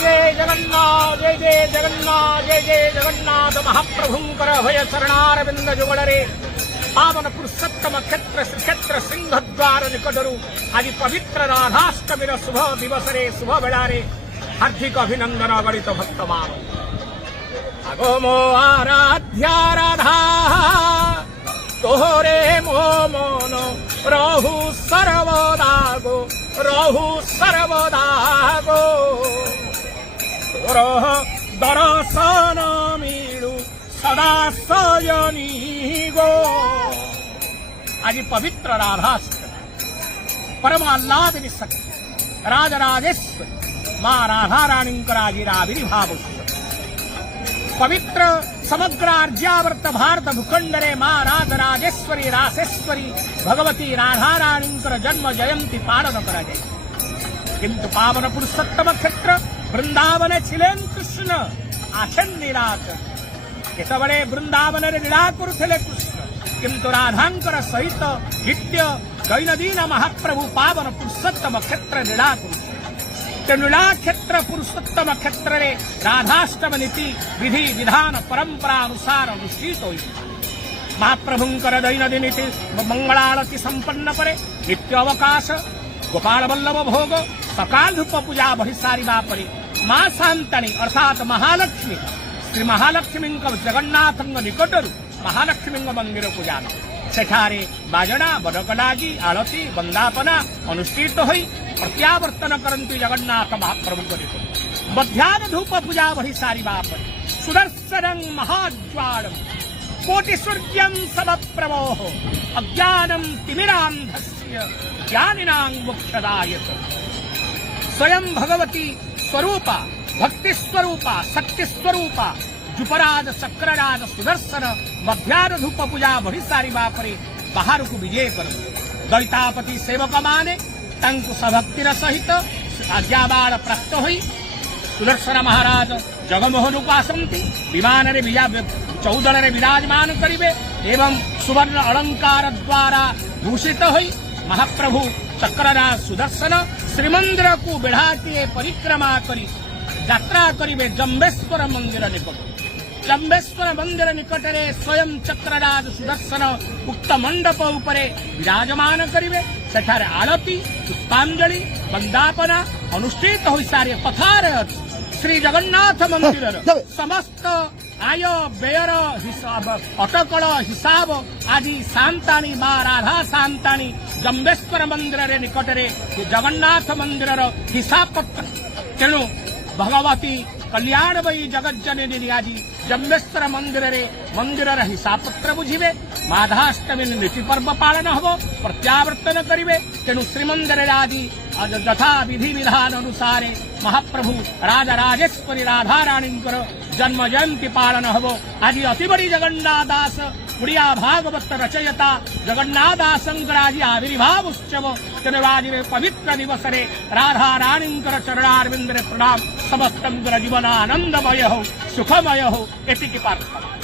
जय जगन्नाथ जय जय जगन्नाथ जय जय जगन्नाथ महाप्रभुंकर भय शरणारविंद जुगड़े पावन पुरुषोत्तम क्षेत्र श्रीक्षेत्र सिंहद्वार निकटरू आज पवित्र राधाष्टमी शुभ दिवस शुभ बेलारे हार्दिक अभिनंदन गणित भक्तमान आगो मो आराध्या राधा तोहरे मो मन रहु सर्वदागो रहु सर्वदागो तोर दर्शन मिलू सदा सयनी गो आज पवित्र राधाष्टमी परम आह्लादिनी शक्ति राजराजेश्वरी मां राधा रानी आज आविर्भाव पवित्र समग्र आर्यावर्त भारत भूखंडरे मां राजराजेश्वरी रासेश्वरी भगवती राधा रानी जन्म जयंती पालन करा जाए किंतु पावन पुरुषोत्तम क्षेत्र वृंदावन छिलेन कृष्ण आछेन लीलाच केतबळे वृंदावन लीला करुथिले कृष्ण किंतु राधांकर सहित नित्य दैनंदिन महाप्रभु पावन पुरुषोत्तम क्षेत्र लीला करुथिले लीला क्षेत्र पुरुषोत्तम क्षेत्र रे राधाष्टम नीति विधि विधान परंपरा अनुसार अनुष्ठित होई महाप्रभुंकर दैनंदिन नीति मंगलारती संपन्न करे नित्य अवकाश गोपाल वल्लभ भोग सकाल धूप पूजा बहि सारिबा परे मां शांतानी अर्थात महालक्ष्मी श्री महालक्ष्मी जगन्नाथ निकटरू महालक्ष्मी मंदिर पूजा सेठारे बाजणा बडकडाजी आळती वंदापना अनुष्ठित होई प्रत्यावर्तन करती जगन्नाथ महाप्रभु मध्याह्न धूप पूजा बहि सारिबा परे सुदर्शनं महाज्वालम कोटि सूर्यं समप्रभोः अज्ञानं तिमिरान्धस्य ज्ञानिनां मोक्षदायक स्वयं भगवती स्वरूपा भक्ति स्वरूपा शक्ति स्वरूपा जुपराज चक्रराज सुदर्शन मध्याह्न धूप पूजा बहि सारिबा परे बाहर को विजय कर दलितापति सेवक माने तांकु सभक्तिर सहित आज्ञाबाण प्राप्त होई सुदर्शन महाराज जगमोहन को आसंती विमान रे चौदल रे विराजमान करिवे एवं सुवर्ण अलंकार द्वारा भूषित होई महाप्रभु चक्रराज सुदर्शन श्रीमंदिर को बेढ़ाटिए परिक्रमा करी यात्रा करिवे जम्बेश्वर मंदिर निकट जम्बेश्वर मंदिर निकटरे स्वयं चक्रराज सुदर्शन उक्त मंडप उपरे विराजमान करिवे सेठारे आरती पुष्पांजलि वंदापना अनुष्ठित होई सारे पथार श्री जगन्नाथ मंदिर समस्त आय व्ययर हिसाब अटकल हिसाब आदि शांतानी मां राधा शांतानी जम्बेश्वर मंदिर रे निकटरे जगन्नाथ मंदिर हिसाब पत्र तेणु भगवती कल्याणमयी जगज्जननी आज जम्बेश्वर मंदिर हिसाब पत्र बुझे माधाष्टमी नीति पर्व पालन हम प्रत्यावर्तन करेंगे तेणु श्रीमंदिर आदि यथा विधि विधान अनुसार महाप्रभु राजराजेश्वरी राधा रानी जन्म जयंती पालन हम आज अति बड़ी जगन्नाथ दास उड़िया भागवत रचयता जगन्नाथ दासंकर आज आविर्भाव उत्सव तेणु आज पवित्र दिवस राधा रानी चरणारविंद प्रणाम समस्त जीवन आनंदमय हो सुखमय हो एति प्रार्थना।